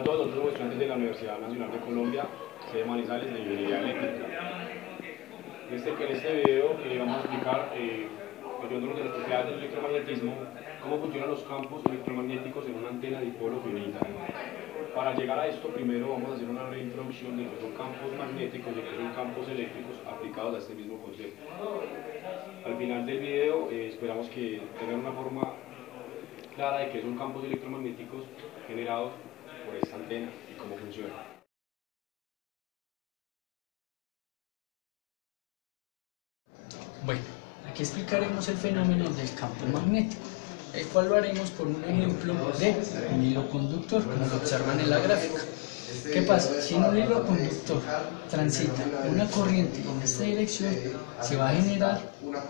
Hola a todos, nosotros somos estudiantes de la Universidad Nacional de Colombia, sede Manizales, de Ingeniería Eléctrica. En este video vamos a explicar, ayudándonos de las propiedades del electromagnetismo, cómo funcionan los campos electromagnéticos en una antena dipolo finita. Para llegar a esto, primero vamos a hacer una breve introducción de qué son campos magnéticos y qué son campos eléctricos aplicados a este mismo concepto. Al final del video esperamos que tengan una forma clara de qué son campos electromagnéticos generados por esta antena y cómo funciona. Bueno, aquí explicaremos el fenómeno del campo magnético, el cual lo haremos por un ejemplo de un hilo conductor, como lo observan en la gráfica. ¿Qué pasa? Si en un hilo conductor transita una corriente en esta dirección, se va a generar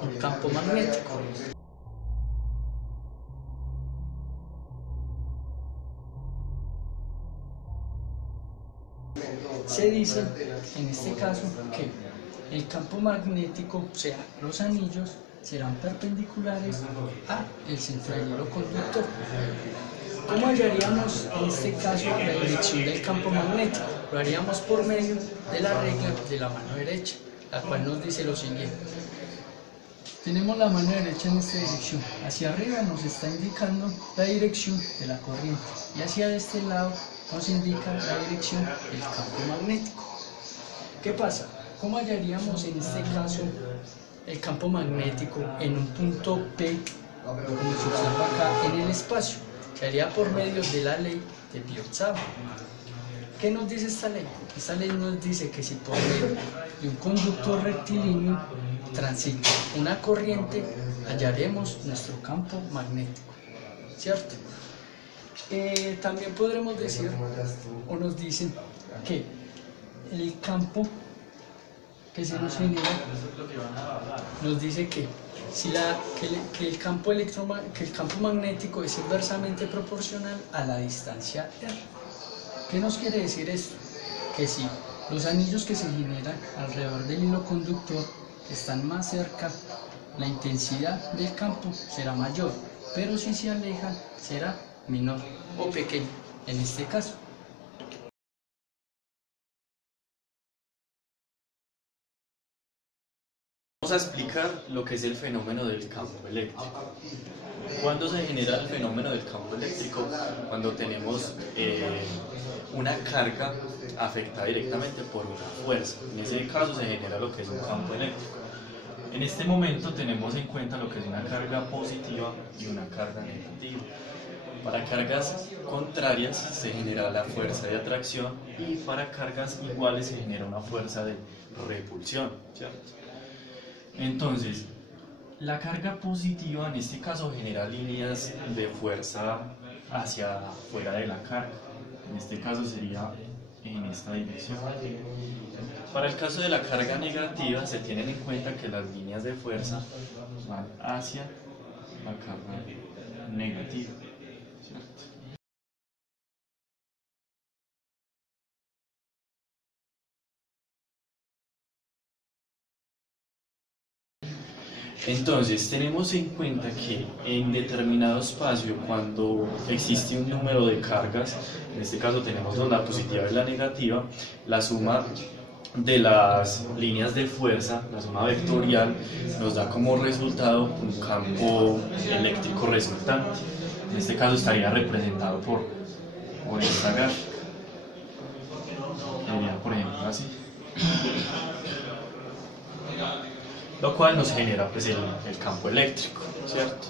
un campo magnético. Se dice, en este caso, que el campo magnético, o sea, los anillos, serán perpendiculares a el centro del hilo conductor. ¿Cómo hallaríamos en este caso la dirección del campo magnético? Lo haríamos por medio de la regla de la mano derecha, la cual nos dice lo siguiente. Tenemos la mano derecha en esta dirección. Hacia arriba nos está indicando la dirección de la corriente y hacia este lado nos indica la dirección del campo magnético. ¿Qué pasa? ¿Cómo hallaríamos en este caso el campo magnético en un punto P, como se observa acá en el espacio? Se haría por medio de la ley de Biot-Savart. ¿Qué nos dice esta ley? Esta ley nos dice que si por medio de un conductor rectilíneo transita una corriente, hallaremos nuestro campo magnético, ¿cierto? También podremos decir, o nos dicen, que el campo que se nos genera nos dice que, que el campo magnético es inversamente proporcional a la distancia r. ¿Qué nos quiere decir esto? Que si los anillos que se generan alrededor del hilo conductor están más cerca, la intensidad del campo será mayor, pero si se alejan será menor o pequeño en este caso. Vamos a explicar lo que es el fenómeno del campo eléctrico. ¿Cuándo se genera el fenómeno del campo eléctrico? Cuando tenemos una carga afectada directamente por una fuerza. En ese caso se genera lo que es un campo eléctrico. En este momento tenemos en cuenta lo que es una carga positiva y una carga negativa. Para cargas contrarias se genera la fuerza de atracción y para cargas iguales se genera una fuerza de repulsión, ¿cierto? Entonces, la carga positiva en este caso genera líneas de fuerza hacia afuera de la carga. En este caso sería en esta dirección. Para el caso de la carga negativa se tienen en cuenta que las líneas de fuerza van hacia la carga negativa, ¿cierto? Entonces, tenemos en cuenta que en determinado espacio, cuando existe un número de cargas, en este caso tenemos la positiva y la negativa, la suma de las líneas de fuerza, la suma vectorial, nos da como resultado un campo eléctrico resultante. En este caso estaría representado por esta gráfica. Sería, por ejemplo, así. Lo cual nos genera pues, el campo eléctrico, ¿cierto?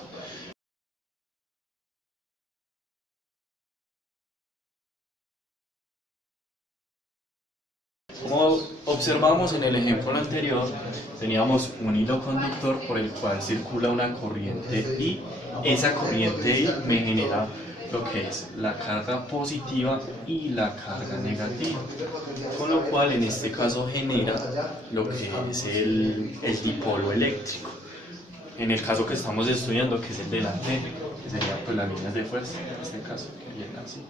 Como observamos en el ejemplo anterior, teníamos un hilo conductor por el cual circula una corriente I. Esa corriente I me genera lo que es la carga positiva y la carga negativa, con lo cual en este caso genera lo que es el dipolo eléctrico. En el caso que estamos estudiando, que es el de la antena, que serían pues, las líneas de fuerza, en este caso, que vienen así.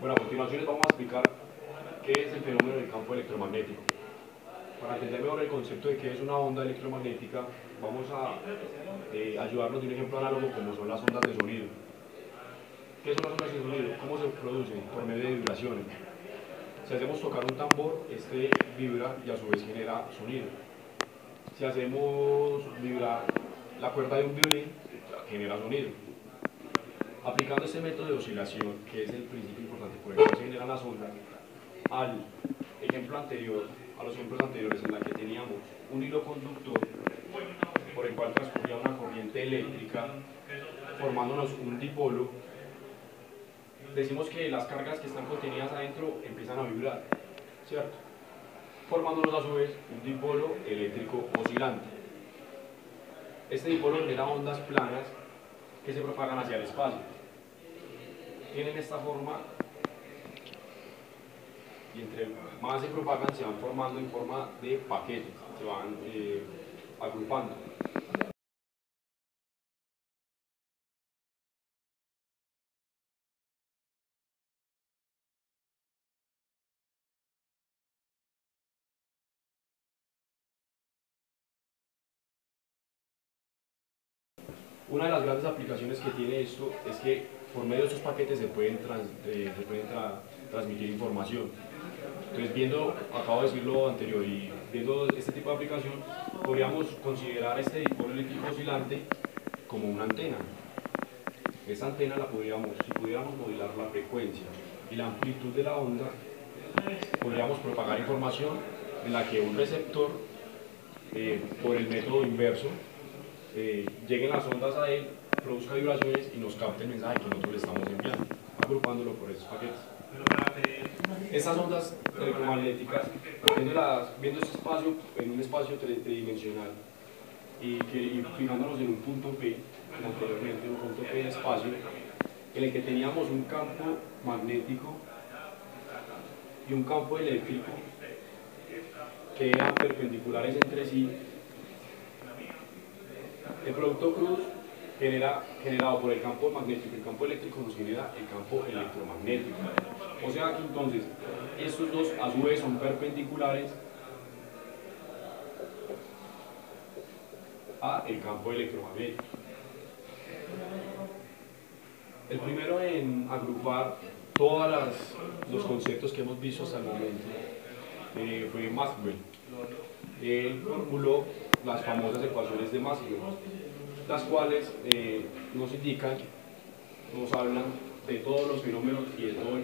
Bueno, a continuación les vamos a explicar qué es el fenómeno del campo electromagnético. para entender mejor el concepto de qué es una onda electromagnética, vamos a ayudarnos de un ejemplo análogo como son las ondas de sonido. ¿Qué son las ondas de sonido? ¿Cómo se producen? Por medio de vibraciones. Si hacemos tocar un tambor, este vibra y a su vez genera sonido. Si hacemos vibrar la cuerda de un violín, genera sonido. Aplicando este método de oscilación, que es el principio importante por el cual se generan las ondas, al ejemplo anterior, a los ejemplos anteriores en la que teníamos un hilo conductor por el cual transcurría una corriente eléctrica formándonos un dipolo, decimos que las cargas que están contenidas adentro empiezan a vibrar, ¿cierto? Formándonos a su vez un dipolo eléctrico oscilante. Este dipolo genera ondas planas que se propagan hacia el espacio. Tienen esta forma y entre más se propagan se van formando en forma de paquetes, se van agrupando. Una de las grandes aplicaciones que tiene esto es que por medio de estos paquetes se pueden transmitir información. Entonces, acabo de decir lo anterior y viendo este tipo de aplicación, podríamos considerar este dipolo eléctrico oscilante como una antena. Esta antena si pudiéramos modular la frecuencia y la amplitud de la onda, podríamos propagar información en la que un receptor, por el método inverso, lleguen las ondas a él, produzca vibraciones y nos capte el mensaje que nosotros le estamos enviando, agrupándolo por esos paquetes. Estas ondas electromagnéticas, viendo este espacio en un espacio tridimensional y fijándonos en un punto P, anteriormente un punto P de espacio, en el que teníamos un campo magnético y un campo eléctrico que eran perpendiculares entre sí. El producto cruz generado por el campo magnético y el campo eléctrico nos genera el campo electromagnético. O sea que entonces estos dos a su vez son perpendiculares a el campo electromagnético. El primero en agrupar todos los conceptos que hemos visto hasta el momento fue Maxwell. Él formuló las famosas ecuaciones de Maxwell, las cuales nos hablan de todos los fenómenos y de todo el